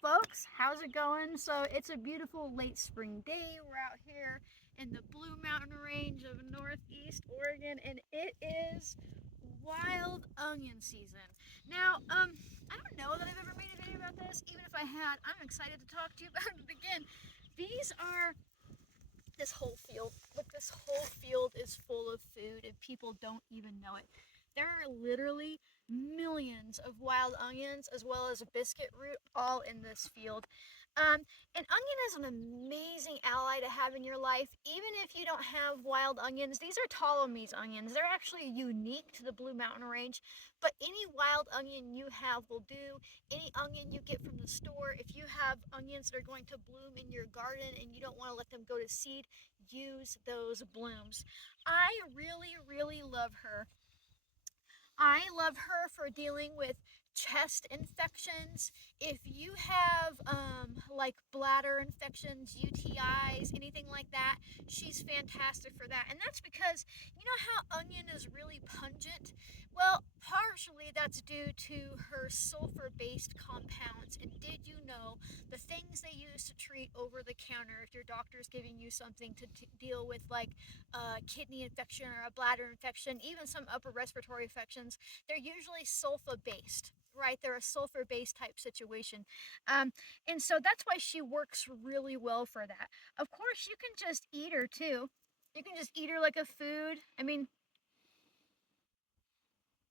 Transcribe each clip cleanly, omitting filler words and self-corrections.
folks, how's it going? So it's a beautiful late spring day. We're out here in the Blue Mountain Range of Northeast Oregon, and it is wild onion season. Now, I don't know that I've ever made a video about this. Even if I had, I'm excited to talk to you about it again. These are this whole field. Look, this whole field is full of food, and people don't even know it. There are literally millions of wild onions as well as a biscuit root all in this field. An onion is an amazing ally to have in your life, even if you don't have wild onions. These are Ptolemy's onions. They're actually unique to the Blue Mountain Range, but any wild onion you have will do. Any onion you get from the store, if you have onions that are going to bloom in your garden and you don't want to let them go to seed, use those blooms. I really, really love her. I love her for dealing with chest infections. If you have like bladder infections, UTIs, anything like that, she's fantastic for that. And that's because you know how onion is really pungent? Well, partially that's due to her sulfur based compounds. And did you know the things they use to treat over the counter if your doctor's giving you something to deal with, like a kidney infection or a bladder infection, even some upper respiratory infections, they're usually sulfur based, right? They're a sulfur based type situation. Um, and so that's why she works really well for that. Of course, you can just eat her too. You can just eat her like a food. I mean,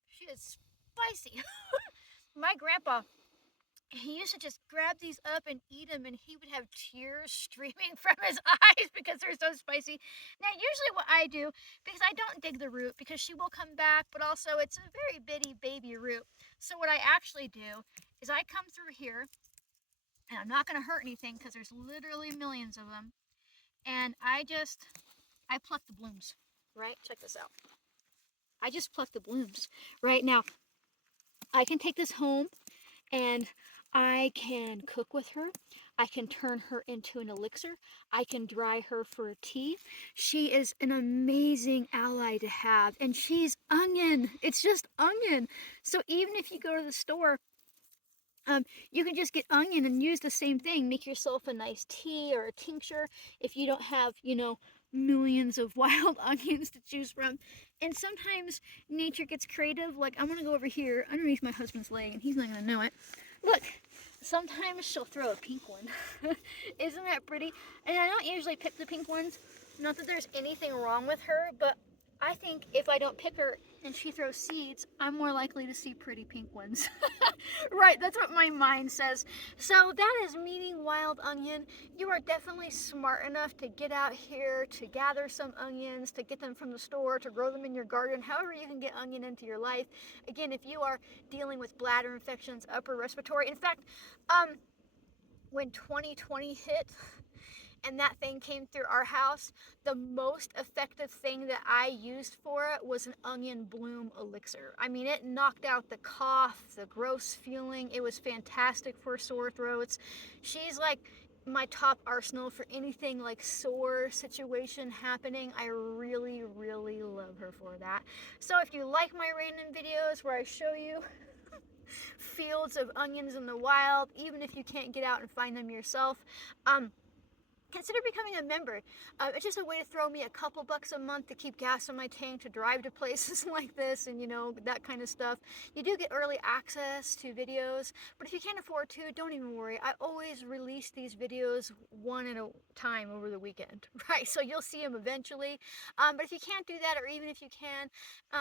she is spicy. My grandpa, he used to just grab these up and eat them, and he would have tears streaming from his eyes because they're so spicy. Now, usually what I do, because I don't dig the root because she will come back, but also it's a very bitty baby root. So what I actually do is I come through here, and I'm not going to hurt anything because there's literally millions of them, and I pluck the blooms. Right? Check this out. I just pluck the blooms. Right now, I can take this home and I can cook with her. I can turn her into an elixir. I can dry her for a tea. She is an amazing ally to have. And she's onion. It's just onion. So even if you go to the store, you can just get onion and use the same thing. Make yourself a nice tea or a tincture if you don't have, millions of wild onions to choose from. And sometimes nature gets creative. Like, I'm going to go over here underneath my husband's leg, and he's not going to know it. Look, sometimes she'll throw a pink one. Isn't that pretty? And I don't usually pick the pink ones. Not that there's anything wrong with her, but I think if I don't pick her and she throws seeds, I'm more likely to see pretty pink ones. Right, that's what my mind says. So that is meeting wild onion. You are definitely smart enough to get out here, to gather some onions, to get them from the store, to grow them in your garden, however you can get onion into your life. Again, if you are dealing with bladder infections, upper respiratory. In fact, when 2020 hit, and that thing came through our house, the most effective thing that I used for it was an onion bloom elixir. I mean, it knocked out the cough, the gross feeling. It was fantastic for sore throats. She's like my top arsenal for anything like sore situation happening. I really, really love her for that. So if you like my random videos where I show you fields of onions in the wild, even if you can't get out and find them yourself, consider becoming a member. It's just a way to throw me a couple bucks a month to keep gas in my tank to drive to places like this and, that kind of stuff. You do get early access to videos, but if you can't afford to, don't even worry. I always release these videos one at a time over the weekend, right? So you'll see them eventually. But if you can't do that, or even if you can,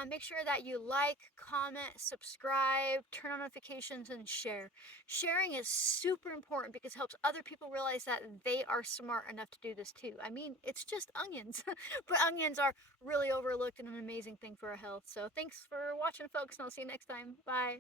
make sure that you like, comment, subscribe, turn on notifications, and share. Sharing is super important because it helps other people realize that they are smart enough to do this too. I mean, it's just onions, but onions are really overlooked and an amazing thing for our health. So thanks for watching, folks, and I'll see you next time. Bye.